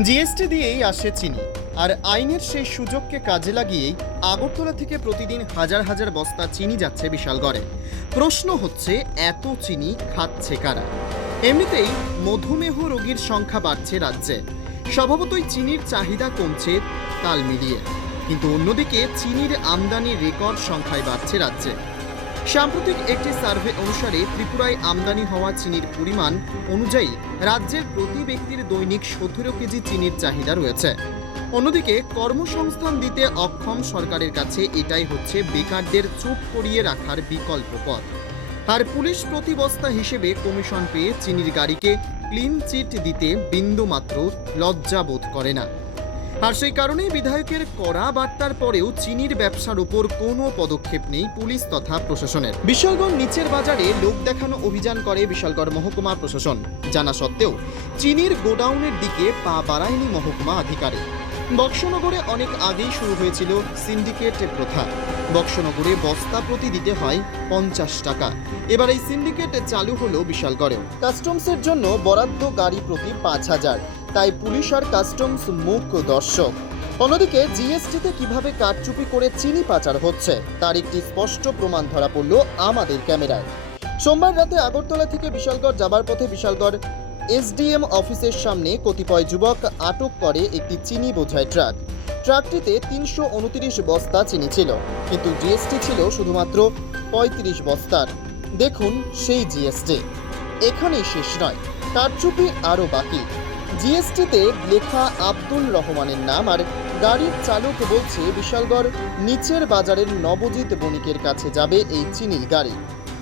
GST দিয়েই আসে চিনি, আর আইনের সেই সুযোগকে কাজে লাগিয়েই আগরতলা থেকে প্রতিদিন হাজার হাজার বস্তা চিনি যাচ্ছে বিশালগড়ে। প্রশ্ন হচ্ছে, এত চিনি খাচ্ছে কারা? এমনিতেই মধুমেহ রোগীর সংখ্যা বাড়ছে রাজ্যে, স্বভাবতই চিনির চাহিদা কমছে তাল মিলিয়ে, কিন্তু অন্যদিকে চিনির আমদানি রেকর্ড সংখ্যায় বাড়ছে রাজ্যে। সাম্প্রতিক একটি সার্ভে অনুসারে ত্রিপুরায় আমদানি হওয়া চিনির পরিমাণ অনুযায়ী রাজ্যের প্রতি ব্যক্তির দৈনিক 17 কেজি চিনির চাহিদা রয়েছে। অন্যদিকে কর্মসংস্থান দিতে অক্ষম সরকারের কাছে এটাই হচ্ছে বেকারদের চুপ করিয়ে রাখার বিকল্প পথ। আর পুলিশ প্রতি বস্তা হিসেবে কমিশন পেয়ে চিনির গাড়িকে ক্লিন চিট দিতে বিন্দুমাত্র লজ্জা বোধ করে না। আর সেই কারণেই বিধায়কের কড়া বার্তার পরেও চিনির ব্যবসার উপর কোনো পদক্ষেপ নেই পুলিশ তথা প্রশাসনের। বিশালগড় নিচের বাজারে লোক দেখানো অভিযান করে বিশালগড় মহকুমা প্রশাসন। জানা সত্ত্বেও চিনির গোডাউনের দিকে পা বাড়ায়নি মহকুমা আধিকারিক। বক্সনগরে অনেক আগেই শুরু হয়েছিল সিন্ডিকেট প্রথা। বক্সনগরে বস্তা প্রতি দিতে হয় 50 টাকা। এবার এই সিন্ডিকেট চালু হলো বিশালগড়েও। কাস্টমসের জন্য বরাদ্দ গাড়ি প্রতি 5000, তাই পুলিশ আর কাস্টমস মুখ দর্শক। অন্যদিকে জিএসটিতে কিভাবে কারচুপি করে চিনি পাচার হচ্ছে তার একটি স্পষ্ট প্রমাণ ধরা পড়ল আমাদের ক্যামেরায়। সোমবার রাতে আগরতলা থেকে বিশালগড় যাবার পথে বিশালগড় এসডিএম অফিসের সামনে কতিপয় যুবক আটক করে একটি চিনি বোঝাই ট্রাক। ট্রাকটিতে 329 বস্তা চিনি ছিল, কিন্তু জিএসটি ছিল শুধুমাত্র 35 বস্তার। দেখুন সেই জিএসটি। এখানেই শেষ নয়, কারচুপি আরও বাকি। জিএসটিতে লেখা আব্দুল রহমানের নাম, আর গাড়ির চালক বলছে বিশালগড় নিচের বাজারের নবজিৎ বণিকের কাছে যাবে এই চিনির গাড়ি।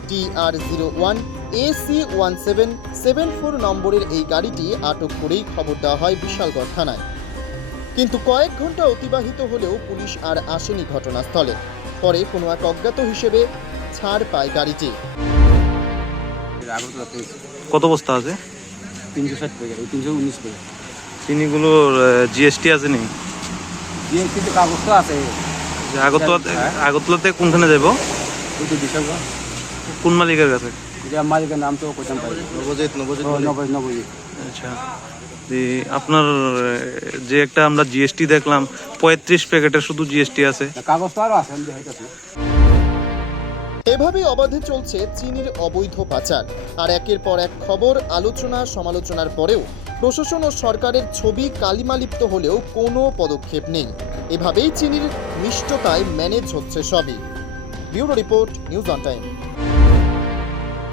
TR01 AC1774 নম্বরের এই গাড়িটি আটক করেই খবর দেওয়া হয় বিশালগড় থানায়। কিন্তু কয়েক ঘন্টা অতিবাহিত হলেও পুলিশ আর আসেনি ঘটনাস্থলে। পরে কোনো এক অজ্ঞাত হিসেবে ছাড় পায় গাড়িটি। কত বস্তা আছে? 360 টাকা, 319 টাকা। চিনিগুলোর জিএসটি আছে নি? জিএসটি কাগজ তো আছে। আগরতলাতে কোনখানে যাব? ওই তো বিশালগড়। কোন মালিকের কাছে? এটা মালিকের নাম তো কইতাম পারি। নবজিৎ। আচ্ছা, আপনার যে একটা আমরা জিএসটি দেখলাম 35 প্যাকেটের শুধু জিএসটি আছে, কাগজ তো আরো আছে, আমি দেখাইতাছি। এভাবেই অবাধে চলছে চিনির অবৈধ পাচার। আর একের পর এক খবর, আলোচনা সমালোচনার পরেও প্রশাসন ও সরকারের ছবি কালিমালিপ্ত হলেও কোনো পদক্ষেপ নেই। এভাবেই চিনির মিষ্টতায় ম্যানেজ হচ্ছে সবই। Bureau report, news on time.